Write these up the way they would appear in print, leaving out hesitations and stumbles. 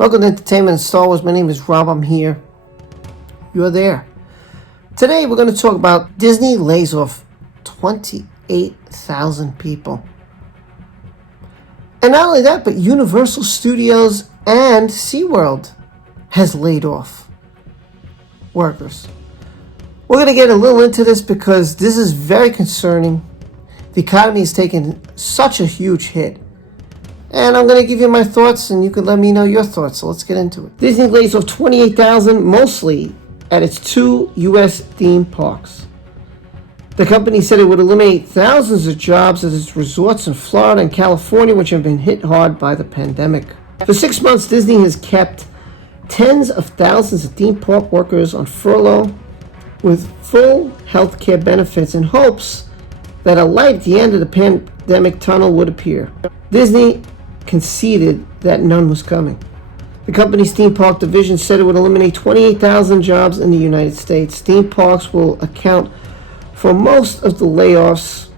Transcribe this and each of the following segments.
Welcome to Entertainment and Star Wars. My name is Rob. I'm here. You're there. Today we're going to talk about Disney lays off 28,000 people. And not only that, but Universal Studios and SeaWorld has laid off workers. We're going to get a little into this because this is very concerning. The economy has taken such a huge hit. And I'm going to give you my thoughts, and you can let me know your thoughts. So let's get into it. Disney lays off 28,000, mostly at its 2 U.S. theme parks. The company said it would eliminate thousands of jobs at its resorts in Florida and California, which have been hit hard by the pandemic. For 6 months, Disney has kept tens of thousands of theme park workers on furlough with full health care benefits in hopes that a light at the end of the pandemic tunnel would appear. Disney conceded that none was coming. The company's theme park division said it would eliminate 28,000 jobs in the United States. Theme parks will account for most of the layoffs,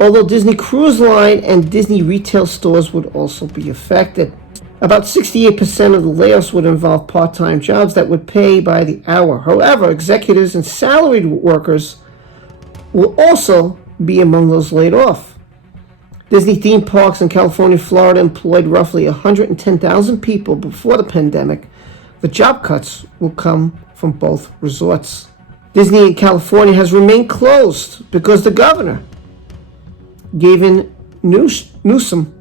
although Disney Cruise Line and Disney retail stores would also be affected. About 68% of the layoffs would involve part-time jobs that would pay by the hour. However, executives and salaried workers will also be among those laid off. Disney theme parks in California and Florida employed roughly 110,000 people before the pandemic. The job cuts will come from both resorts. Disney in California has remained closed because the governor, Gavin Newsom,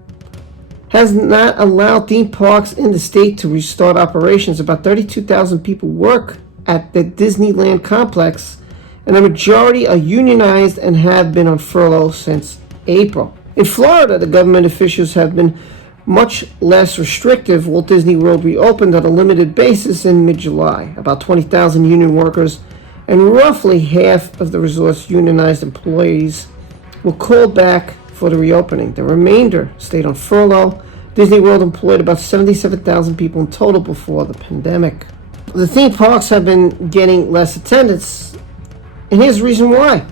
has not allowed theme parks in the state to restart operations. About 32,000 people work at the Disneyland complex, and a majority are unionized and have been on furlough since April. In Florida, the government officials have been much less restrictive. Walt Disney World reopened on a limited basis in mid-July. About 20,000 union workers and roughly half of the resort's unionized employees were called back for the reopening. The remainder stayed on furlough. Disney World employed about 77,000 people in total before the pandemic. The theme parks have been getting less attendance, and here's the reason why.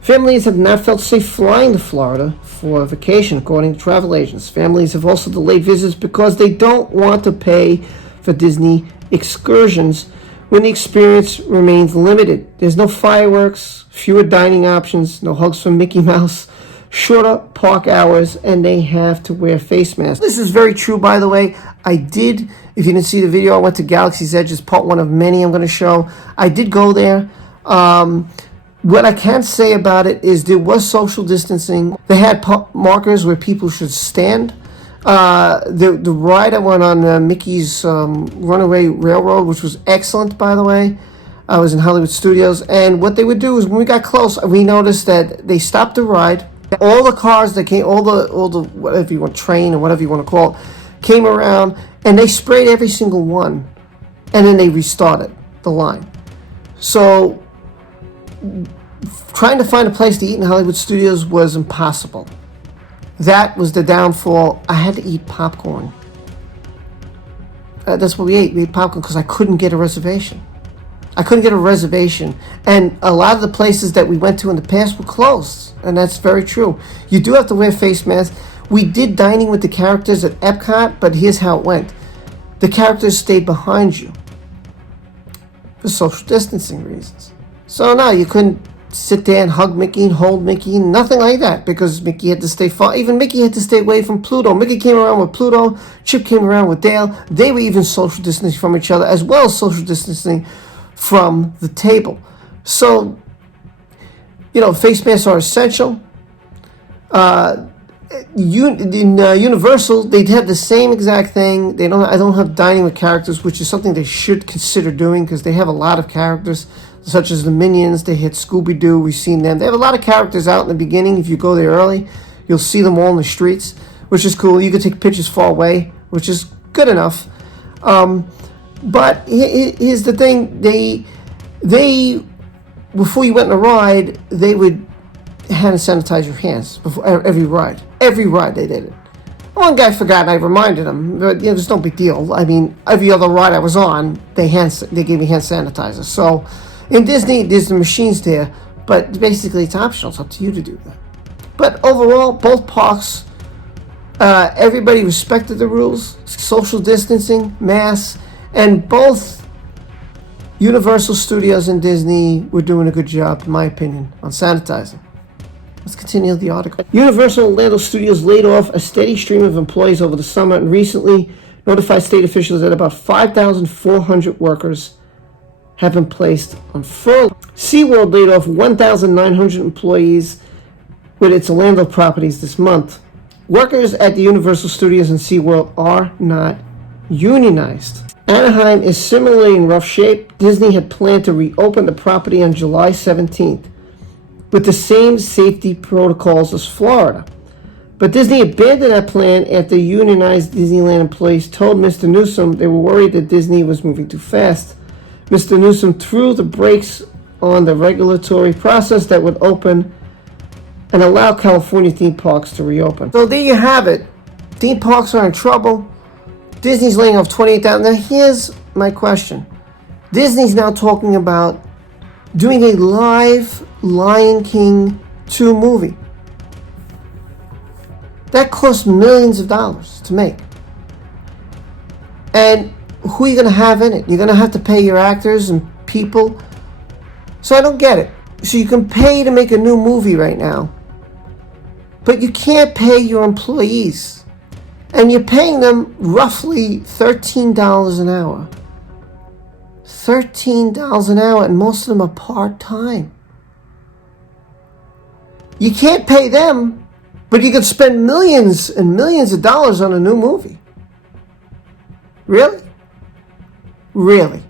Families have not felt safe flying to Florida for a vacation, according to travel agents. Families have also delayed visits because they don't want to pay for Disney excursions when the experience remains limited. There's no fireworks, fewer dining options, no hugs from Mickey Mouse, shorter park hours, and they have to wear face masks. This is very true, by the way. If you didn't see the video, I went to Galaxy's Edge. It's part one of many I'm going to show. I did go there. What I can say about it is there was social distancing. They had markers where people should stand. The ride I went on, Mickey's Runaway Railroad, which was excellent, by the way. I was in Hollywood Studios, and what they would do is when we got close, we noticed that they stopped the ride. All the cars that came, all the whatever you want, train or whatever you want to call it, came around, and they sprayed every single one, and then they restarted the line. So trying to find a place to eat in Hollywood Studios was impossible. That was the downfall. I had to eat popcorn. That's what we ate. We ate popcorn because I couldn't get a reservation. And a lot of the places that we went to in the past were closed. And that's very true. You do have to wear face masks. We did dining with the characters at Epcot, but here's how it went. The characters stayed behind you for social distancing reasons. So no, you couldn't sit there and hug Mickey and hold Mickey, nothing like that, because Mickey had to stay far. Even Mickey had to stay away from Pluto. Mickey came around with Pluto, Chip came around with Dale. They were even social distancing from each other, as well as social distancing from the table. So, face masks are essential. Universal, they'd have the same exact thing. I don't have dining with characters, which is something they should consider doing because they have a lot of characters, such as the Minions. They hit Scooby-Doo. We've seen them. They have a lot of characters out in the beginning. If you go there early, you'll see them all in the streets, which is cool. You can take pictures far away, which is good enough. But here's the thing. They before you went on a ride, they would hand sanitize your hands before every ride. Every ride they did it. One guy forgot and I reminded him, but there's no big deal. I mean, every other ride I was on, they gave me hand sanitizer. So in Disney, there's the machines there, but basically it's optional. It's up to you to do that. But overall, both parks Everybody respected the rules, social distancing, masks, and both Universal Studios and Disney were doing a good job, in my opinion, on sanitizing. Let's continue the article. Universal Orlando Studios laid off a steady stream of employees over the summer and recently notified state officials that about 5,400 workers have been placed on furlough. SeaWorld laid off 1,900 employees with its Orlando properties this month. Workers at the Universal Studios and SeaWorld are not unionized. Anaheim is similarly in rough shape. Disney had planned to reopen the property on July 17th with the same safety protocols as Florida. But Disney abandoned that plan after unionized Disneyland employees told Mr. Newsom they were worried that Disney was moving too fast. Mr. Newsom threw the brakes on the regulatory process that would open and allow California theme parks to reopen. So there you have it. Theme parks are in trouble. Disney's laying off 28,000. Now here's my question. Disney's now talking about doing a live Lion King 2 movie. That costs millions of dollars to make. And who are you going to have in it? You're going to have to pay your actors and people. So I don't get it. So you can pay to make a new movie right now, but you can't pay your employees. And you're paying them roughly $13 an hour. $13 an hour, and most of them are part-time. You can't pay them, but you can spend millions and millions of dollars on a new movie. Really? Really?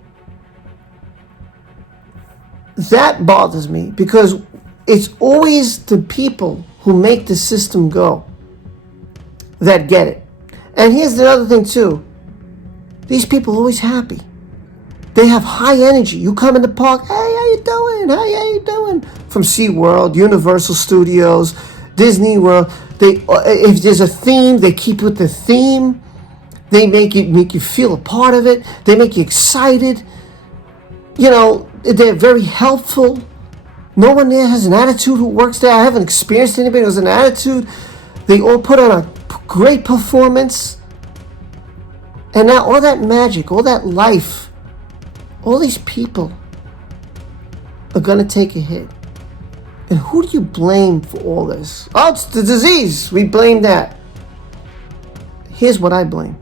That bothers me because it's always the people who make the system go that get it. And here's the other thing too. These people are always happy. They have high energy. You come in the park, hey, how you doing? Hey, how you doing? From SeaWorld, Universal Studios, Disney World. If there's a theme, they keep with the theme. They make you feel a part of it. They make you excited. You know, they're very helpful. No one there has an attitude who works there. I haven't experienced anybody who has an attitude. They all put on a great performance. And now all that magic, all that life, all these people are going to take a hit. And who do you blame for all this? Oh, it's the disease. We blame that. Here's what I blame.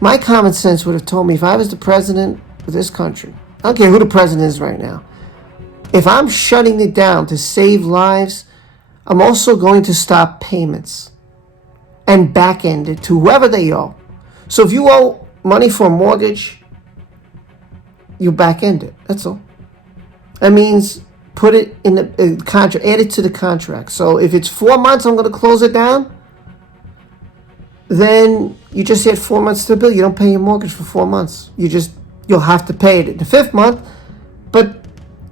My common sense would have told me if I was the president of this country, I don't care who the president is right now, if I'm shutting it down to save lives, I'm also going to stop payments and back end it to whoever they owe. So if you owe money for a mortgage, you back end it. That's all. That means put it in the contract, add it to the contract. So if it's 4 months, I'm going to close it down. Then you just add 4 months to the bill. You don't pay your mortgage for 4 months. You'll have to pay it the 5th month, but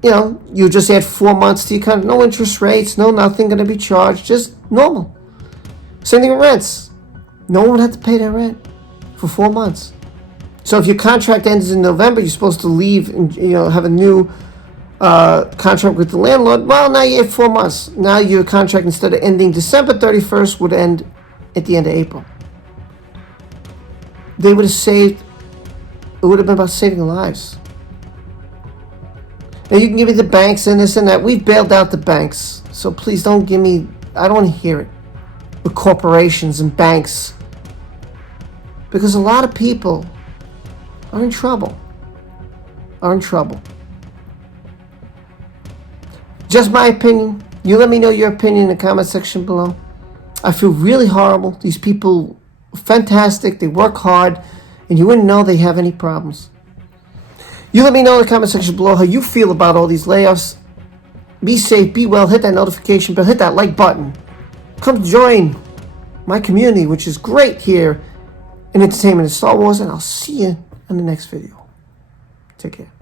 you just add 4 months to your contract. No interest rates, no nothing going to be charged, just normal. Same thing with rents. No one had to pay their rent for 4 months. So if your contract ends in November, you're supposed to leave and have a new contract with the landlord. Well, now you have 4 months. Now your contract, instead of ending December 31st, would end at the end of April. They would have saved. It would have been about saving lives. Now you can give me the banks and this and that. We've bailed out the banks, so please don't give me. I don't want to hear it. With corporations and banks, because a lot of people are in trouble. Just my opinion. You let me know your opinion in the comment section below. I feel really horrible. These people are fantastic. They work hard, and you wouldn't know they have any problems. You let me know in the comment section below how you feel about all these layoffs. Be safe, be well, hit that notification bell, hit that like button. Come join my community, which is great here in entertainment and Star Wars, and I'll see you in the next video. Take care.